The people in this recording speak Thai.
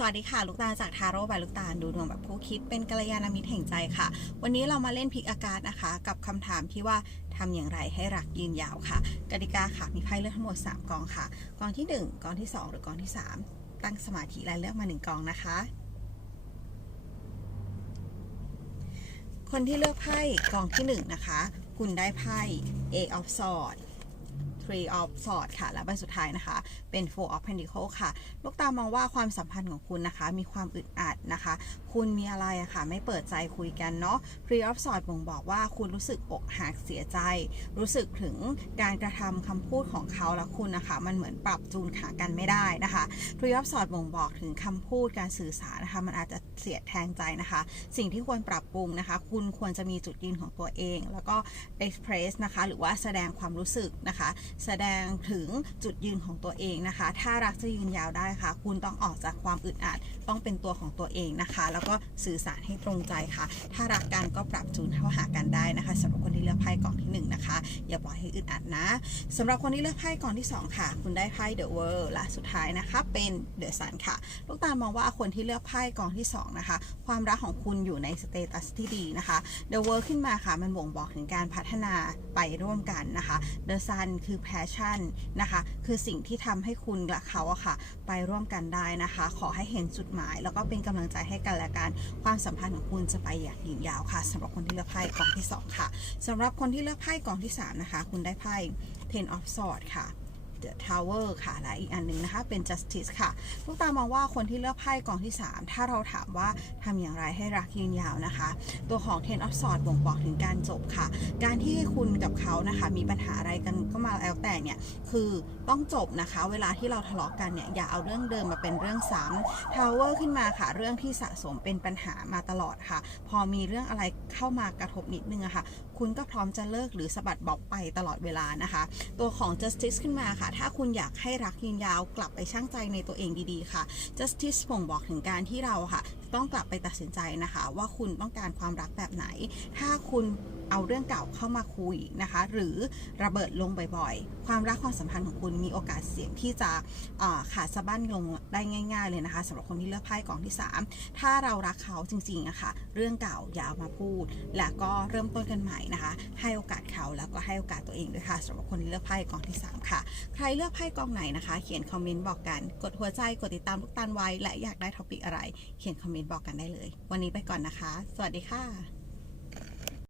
สวัสดีค่ะ ลูกตาลจากทาโร่บายลูกตาลดูดวงแบบคู่คิดเป็นกัลยาณมิตรแห่งใจค่ะ วันนี้เรามาเล่นพลิกอากาศนะคะ กับคำถามที่ว่าทำอย่างไรให้รักยืนยาวค่ะกติกาค่ะมีไพ่เลือกทั้งหมด 3กองค่ะกองที่ 1กองที่ 2 หรือกองที่ 3 ตั้งสมาธิและเลือกมา 1กองนะคะ คนที่เลือกไพ่กองที่ 1 นะคะ คุณได้ไพ่ A of Swords Three of Swords ค่ะ และใบสุดท้ายนะคะ เป็น Four of Pentacles ค่ะ ลูกตามองว่าความสัมพันธ์ของคุณนะคะ มีความอึดอัดนะคะ คุณมีอะไรอะค่ะ ไม่เปิดใจคุยกันเนาะ Three of Swords บ่งบอกว่าคุณรู้สึกอกหักเสียใจ รู้สึกถึงการกระทำคำพูดของเขาและคุณนะคะ มันเหมือนปรับจูนขากันไม่ได้นะคะ Three of Swords บ่งบอกถึงคำพูดการสื่อสารนะคะ มันอาจจะเสียดแทงใจนะคะ สิ่งที่ควรปรับปรุงนะคะ คุณควรจะมีจุดยืนของตัวเอง แล้วก็ express นะคะ หรือว่าแสดงความรู้สึกนะคะแสดงถึงจุดยืนของตัวเองนะคะ ถ้ารักจะยืนยาวได้ค่ะ คุณต้องออกจากความอึดอัดต้องเป็นตัวของตัวเองนะคะ แล้วก็สื่อสารให้ตรงใจค่ะ ถ้ารักกันก็ปรับจูนเข้าหากันได้นะคะสำหรับคนที่เลือกไพ่กล่องที่หนึ่งนะคะ อย่าปล่อยให้อึดอัดนะสำหรับคนที่เลือกไพ่กล่องที่สองค่ะ คุณได้ไพ่ The World และสุดท้ายนะคะเป็น The Sun ค่ะ ลูกตาลมองว่าคนที่เลือกไพ่กองที่ 2 นะคะ ความรักของคุณอยู่ในสเตตัสที่ดีนะคะ The World ขึ้นมาค่ะ มันบ่งบอกถึงการพัฒนาไปร่วมกันนะคะ The Sun คือ passion นะคะ คือสิ่งที่ทำให้คุณและเขาอะค่ะ ไปร่วมกันได้นะคะ ขอให้เห็นจุดหมาย แล้วก็เป็นกำลังใจให้กันและกัน ความสัมพันธ์ของคุณจะไปอย่างยืนยาวค่ะสำหรับคนที่เลือกไพ่กองที่ 2 ค่ะสำหรับคนที่เลือกไพ่กองที่ 3 นะคะ คุณได้ไพ่ Ten of Swords ค่ะ The Tower ค่ะ และอีกอันหนึงนะคะเป็น Justice ค่ะลูกตามองว่าคนที่เลือกไพ่กองที่ 3 ถ้าเราถามว่าทำอย่างไรให้รักยืนยาวนะคะ ตัวของ Ten of Swords บ่งบอกถึงการจบค่ะ การที่คุณกับเขานะคะ มีปัญหาอะไรกันก็มาแล้วแต่เนี่ย คือต้องจบนะคะ เวลาที่เราทะเลาะกันเนี่ยอย่าเอาเรื่องเดิมมาเป็นเรื่องซ้ำ Tower ขึ้นมาค่ะ เรื่องที่สะสมเป็นปัญหามาตลอดค่ะ พอมีเรื่องอะไรเข้ามากระทบนิดนึงอะค่ะ คุณก็พร้อมจะเลิกหรือสะบัดบอกไปตลอดเวลานะคะ ตัวของ justice ขึ้นมาค่ะถ้าคุณอยากให้รักยืนยาวกลับไปช่างใจในตัวเองดีๆค่ะ justice บ่งบอกถึงการที่เราค่ะ ต้องกลับไปตัดสินใจนะคะ ว่าคุณต้องการความรักแบบไหน ถ้าคุณเอาเรื่องเก่าเข้ามาคุยนะคะ หรือระเบิดลงบ่อยๆ ความรักความสัมพันธ์ของคุณมีโอกาสเสี่ยงที่จะขาดสะบั้นลงได้ง่าย ๆ เลยนะคะสำหรับคนที่เลือกไพ่กองที่ 3 ถ้าเรารักเขาจริงๆอะค่ะ เรื่องเก่าอย่าเอามาพูด และก็เริ่มต้นกันใหม่นะคะ ให้โอกาสเขาแล้วก็ให้โอกาสตัวเองด้วยค่ะสำหรับคนที่เลือกไพ่กองที่ 3 ค่ะใครเลือกไพ่กองไหนนะคะ เขียนคอมเมนต์บอกกัน กดหัวใจ กดติดตามลูกตาลไว้ และอยากได้ท็อปิกอะไร เขียนคอมเมนต์บอกกันได้เลย วันนี้ไปก่อนนะคะ สวัสดีค่ะ